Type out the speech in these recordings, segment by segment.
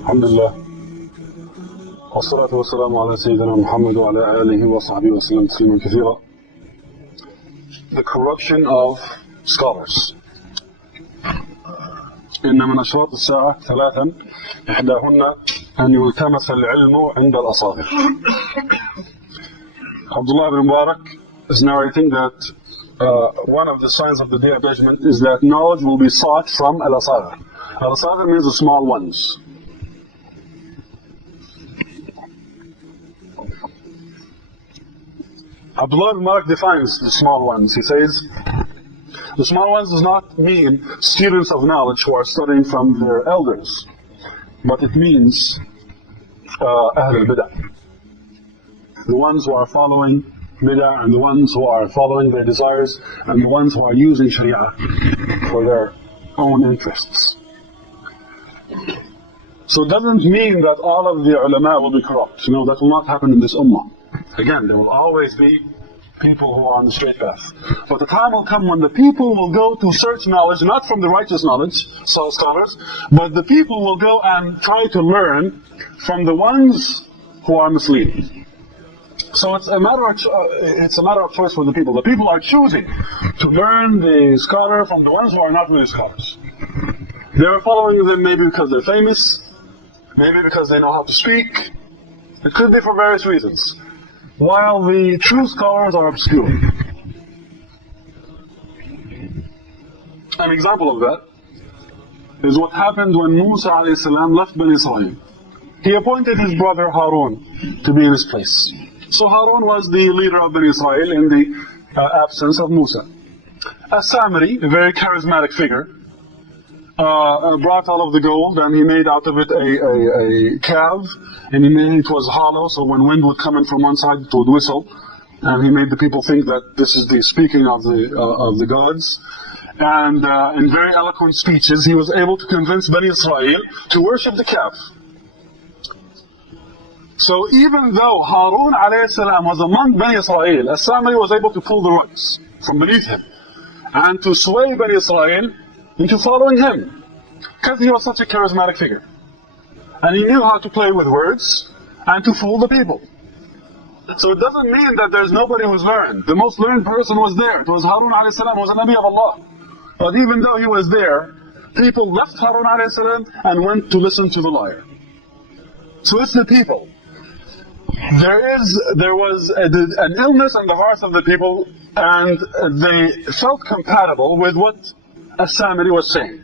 الحمد لله والصلاة والسلام على سيدنا محمد وعلى آله وصحبه وسلم تسليما كثيرا. The corruption of scholars. إن من أشراط الساعة ثلاثا إحداهن أن يلتمس العلم عند الأصاغر. Abdullah ibn Mubarak is narrating that one of the signs of the Day of Judgment is that knowledge will be sought from al-asagir. Al-asagir means the small ones. Abdullah ibn Mubarak defines the small ones. He says, the small ones does not mean students of knowledge who are studying from their elders, but it means Ahl al-Bid'ah. The ones who are following bid'ah, and the ones who are following their desires, and the ones who are using shari'ah for their own interests. So it doesn't mean that all of the ulama will be corrupt. No, that will not happen in this ummah. Again, there will always be people who are on the straight path. But the time will come when the people will go to search knowledge, not from the righteous knowledge, so scholars, but the people will go and try to learn from the ones who are misleading. So it's a matter of choice for the people. The people are choosing to learn the scholar from the ones who are not really scholars. They are following them maybe because they're famous, maybe because they know how to speak. It could be for various reasons. While the true scholars are obscure. An example of that is what happened when Musa alayhi salam left Bani Israel. He appointed his brother Harun to be in his place. So Harun was the leader of Bani Israel in the absence of Musa. As-Samiri, a very charismatic figure, brought all of the gold, and he made out of it a calf, and he made it was hollow, so when wind would come in from one side, it would whistle, and he made the people think that this is the speaking of the gods. And in very eloquent speeches, he was able to convince Bani Israel to worship the calf. So even though Harun alayhi salam was among Bani Israel, As-Samiri was able to pull the rugs from beneath him and to sway Bani Israel into following him, because he was such a charismatic figure. And he knew how to play with words and to fool the people. So it doesn't mean that there's nobody who's learned. The most learned person was there. It was Harun alayhi salam, was a Nabi of Allah. But even though he was there, people left Harun alayhi salam and went to listen to the liar. So it's the people. There was an illness in the hearts of the people, and they felt compatible with what As-Samiri was saying.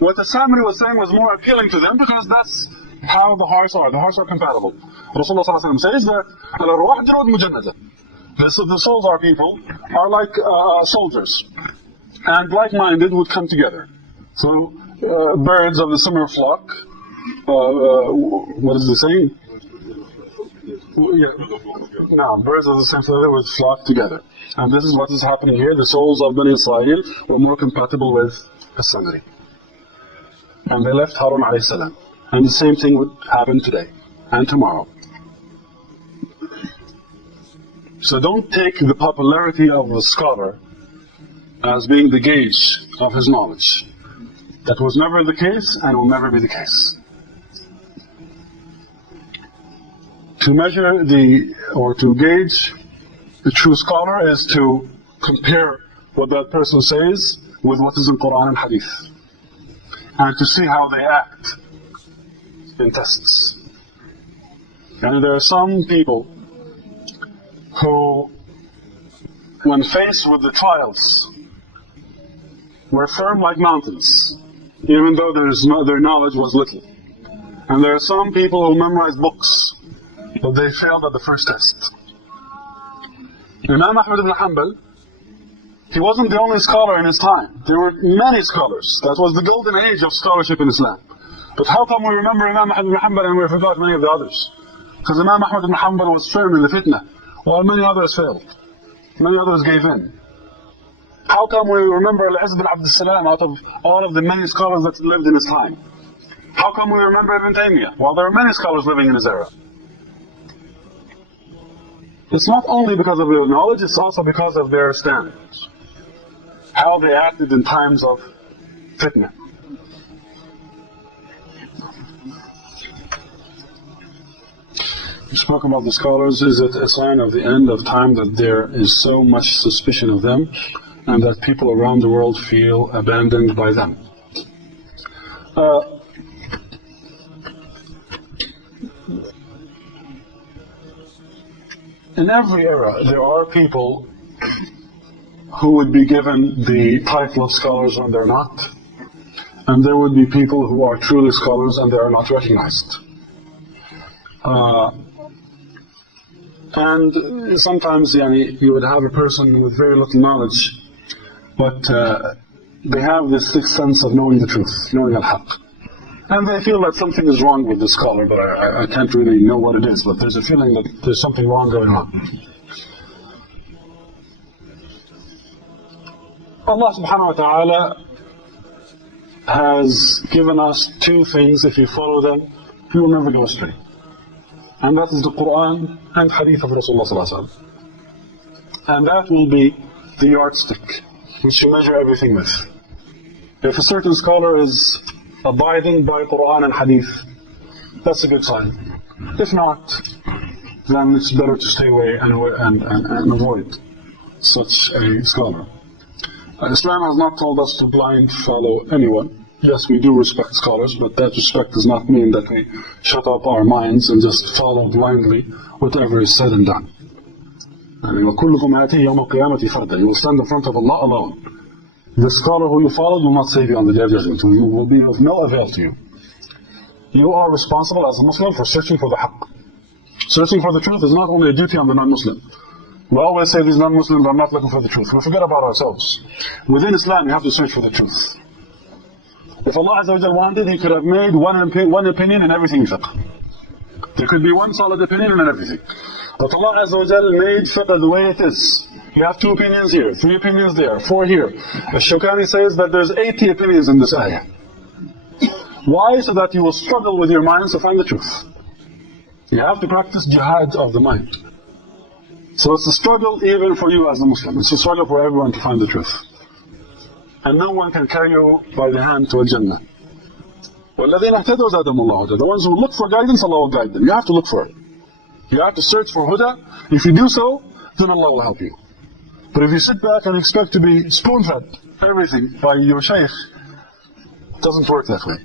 What As-Samiri was saying was more appealing to them because that's how the hearts are. The hearts are compatible. Rasulullah says that the souls are people, are like soldiers, and like-minded would come together. So birds of the similar flock, what is the saying? Yeah. No, birds of the same feather would flock together. And this is what is happening here. The souls of Bani Israel were more compatible with As-Samiri. And they left Harun alayhi salam. And the same thing would happen today and tomorrow. So don't take the popularity of the scholar as being the gauge of his knowledge. That was never the case and will never be the case. To measure or to gauge the true scholar is to compare what that person says with what is in Quran and Hadith, and to see how they act in tests. And there are some people who, when faced with the trials, were firm like mountains, even though their knowledge was little. And there are some people who memorize books, but they failed at the first test. Imam Ahmad ibn Hanbal, he wasn't the only scholar in his time. There were many scholars. That was the golden age of scholarship in Islam. But how come we remember Imam Ahmad ibn Hanbal and we forgot many of the others? Because Imam Ahmad ibn Hanbal was firm in the fitna, while many others failed. Many others gave in. How come we remember Al-Izz bin Abd al-Salam out of all of the many scholars that lived in his time? How come we remember Ibn Taymiyyah, while there are many scholars living in his era? It's not only because of their knowledge, it's also because of their standards. How they acted in times of fitna. You spoke about the scholars. Is it a sign of the end of time that there is so much suspicion of them and that people around the world feel abandoned by them? In every era, there are people who would be given the title of scholars when they're not, and there would be people who are truly scholars and they are not recognized. And sometimes you would have a person with very little knowledge, but they have this sixth sense of knowing the truth, knowing al-haq. And they feel that something is wrong with the scholar, but I can't really know what it is, but there's a feeling that there's something wrong going on. Allah subhanahu wa ta'ala has given us two things. If you follow them, you will never go astray. And that is the Quran and Hadith of Rasulullah sallallahu alaihi wasallam. And that will be the yardstick which you measure everything with. If a certain scholar is abiding by Quran and Hadith, that's a good sign. If not, then it's better to stay away and avoid such a scholar. Islam has not told us to blind follow anyone. Yes, we do respect scholars, but that respect does not mean that we shut up our minds and just follow blindly whatever is said and done. You will stand in front of Allah alone. The scholar who you followed will not save you on the day of judgment. You will be of no avail to you. You are responsible as a Muslim for searching for the haqq. Searching for the truth is not only a duty on the non-Muslim. We always say these non-Muslims are not looking for the truth. We forget about ourselves. Within Islam, you have to search for the truth. If Allah Azza wa Jal wanted, He could have made one opinion in everything fiqh. There could be one solid opinion in everything. But Allah Azza wa Jal made fiqh the way it is. You have 2 opinions here, 3 opinions there, 4 here. Shawkani says that there's 80 opinions in this ayah. Why? So that you will struggle with your minds to find the truth. You have to practice jihad of the mind. So it's a struggle even for you as a Muslim. It's a struggle for everyone to find the truth. And no one can carry you by the hand to Al-Jannah. وَالَّذِينَ اهْتَدَوْا زَادَهُمُ اللَّهُ هُدًى. The ones who look for guidance, Allah will guide them. You have to look for it. You have to search for huda. If you do so, then Allah will help you. But if you sit back and expect to be spoon-fed everything by your shaykh, it doesn't work that way.